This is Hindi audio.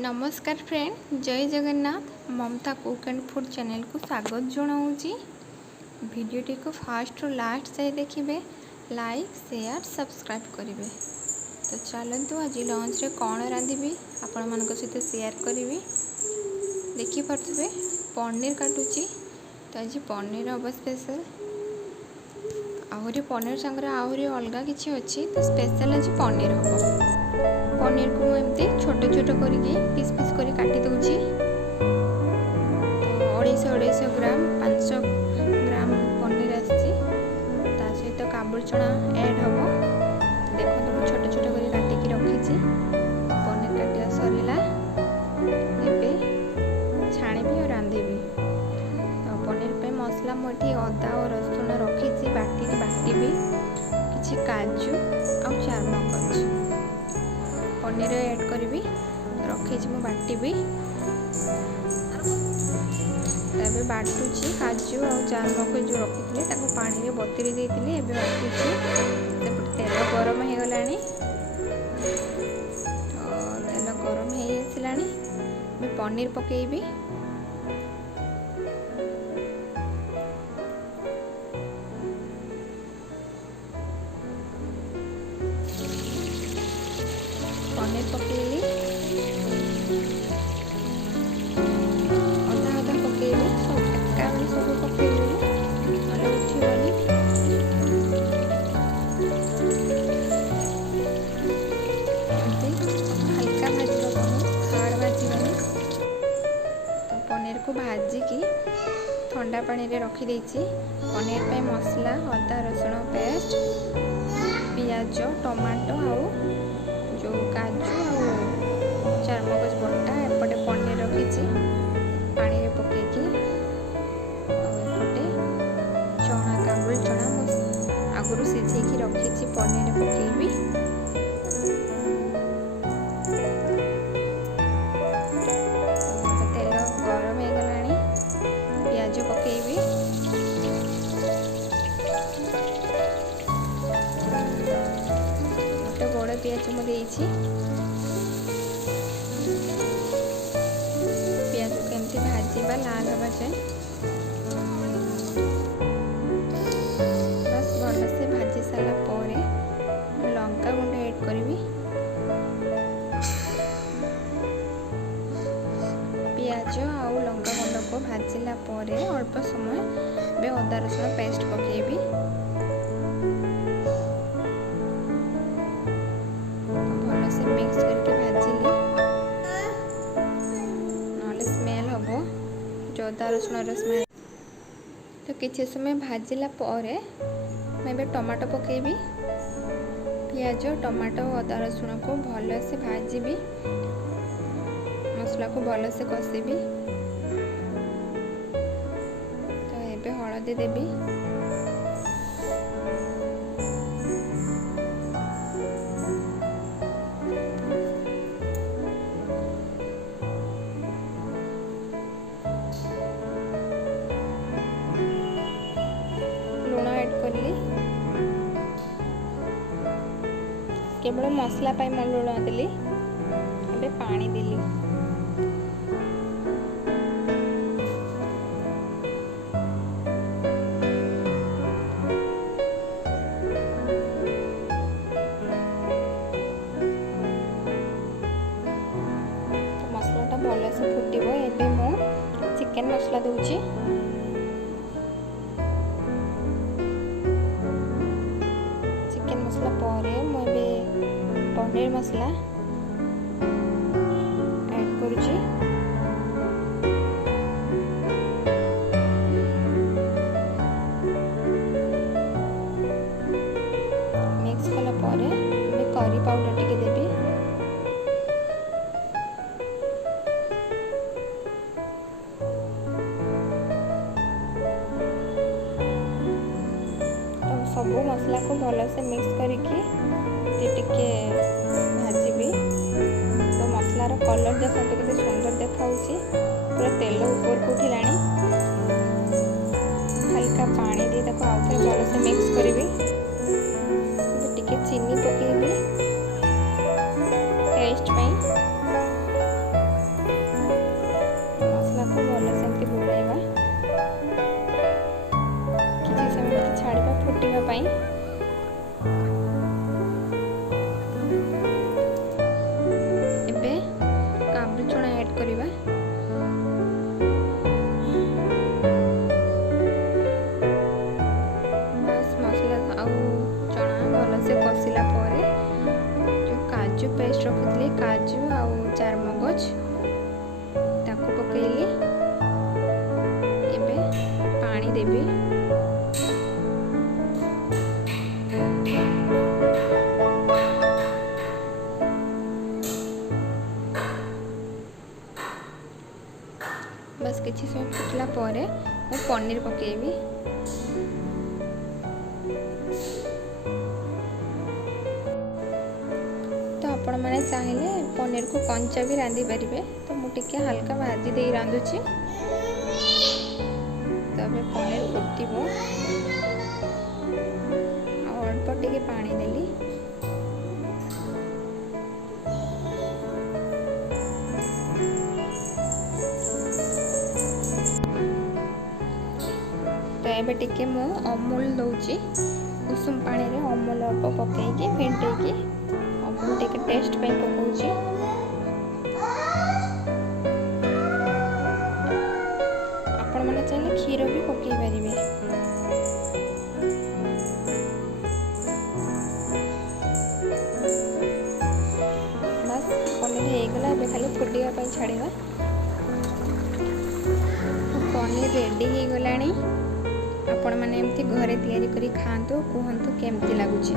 नमस्कार फ्रेंड, जय जगन्नाथ। ममता कुक एंड फूड चैनल को स्वागत जनाऊँगी। वीडियोटी को फास्ट और लास्ट जाए देखिए, लाइक शेयर सब्सक्राइब करेंगे। तो चलतु आज लंच रे कौन रांधि आपण मान सहित शेयर करी। देखिपे पनीर काटुची। तो आज पनीर हम स्पेशल आहरी पनीर सांगे आहरी अलग किसी अच्छी। तो स्पेशल आज पनीर हम। पनीर को एमती छोट छोट करके पीस पीस कर काटी दूची। तो 250 ग्राम 500 ग्राम पनीर आसी सहित काबुल चना ऐड हम। देखो तो छोट छोट कर काटिकी रखी। पनीर काटिया सरला एबे छाणीबी और रांधेबी। तो पनीर पे मसला मुझे अदा और रसुण रखी बाटी किसी काजू और चारमगज पनीर ऐड करी रखी बाटी बाटुची। काजू और चारमगज जो रखी पानी में बतरी देती एवं बाटुची। तेल गरम हो गला। तेल गरम हो आसला। पनीर पकेबी। पनीर पकेली अधा अधा पकेली सब एका सब पकेली ना उठीबनी। हल्का भाजवा हार्ड भाजवानी। तो पनीर को भाजिकी ठंडा पानी रे रखी देछि। पनीर पे मसला अदा रसुण पेस्ट पियाज टमाटो आउ जो काजू और चारमगज बटा एपटे पनीर रखी पानी रे पकेकी। एपटे चना काबुल चना आगुरी सिझेकी रखी पनीर पकेबी। तेल गरम हो गला। पियाज पकेबी। गोटे बड़ पियाज मुझे पियाज को एमती भाजवा लाल हवा जाए। बस भल से भाजी सारा पर लंका गुंड ऐड करी। पियाज आउ लंका गुंड को भाजिला पर अल्प समय अदा रसुण पेस्ट पकेबी। भल से मिक्स करके भाजिली ना स्मेल हम जो अदा रसुण स्मेल। तो किसी समय भाजिला पर मैं टमाटो पकेबी। पियाज टमाटो अदा रसुण को भल से भाजीबी। मसला को भल से कषिबी। तो एबे हलदी देबी। लुण ऐड करली। केवल मसला पाई मैं लुण देली। एबे पानी देली। मसलाटा भल से फुटब। एबे मु चिकन मसला दूची। चिकन मसला पर मुझे पनीर मसला ऐड करुची। मिक्स कला पर करी पाउडर टिके देबी। सब मसला को भल से मिक्स करके टिके भाजीबी। तो मसलार कलर देखो केते सुंदर देखा पूरा तेल ऊपर को उठिलानी। हल्का पानी दी ताको आउथे भल से मिक्स करी। टिके चीनी पकेबी टेस्ट पे। चारमगज ताको पकेली। एबे पानी देबी। बस किसी समय फुटला परे मु पनीर पकेबी। तो आपण मैंने चाहिए पनीर को कंचा भी रांधि पारे। तो मुझे हल्का भाजी दे रांधुची। तो अबे पनीर फुटो अल्प टे पानी देली। तो ये टिके मु अमूल दौची उषुम पानी रे अमूल अल्प पकईकी फेंटेकी अमूल टिके टेस्ट पे पकाउची। आपण माने चाहिए क्षीर भी पकई पारिबे। बस पनीर हो गला। एबे खाली फुटिया पई छाड़ीबा। पनीर रेडी हो गलानी। आपण माने एमती घरे तैयारी करी खांतु कहंतु केमती लागुची।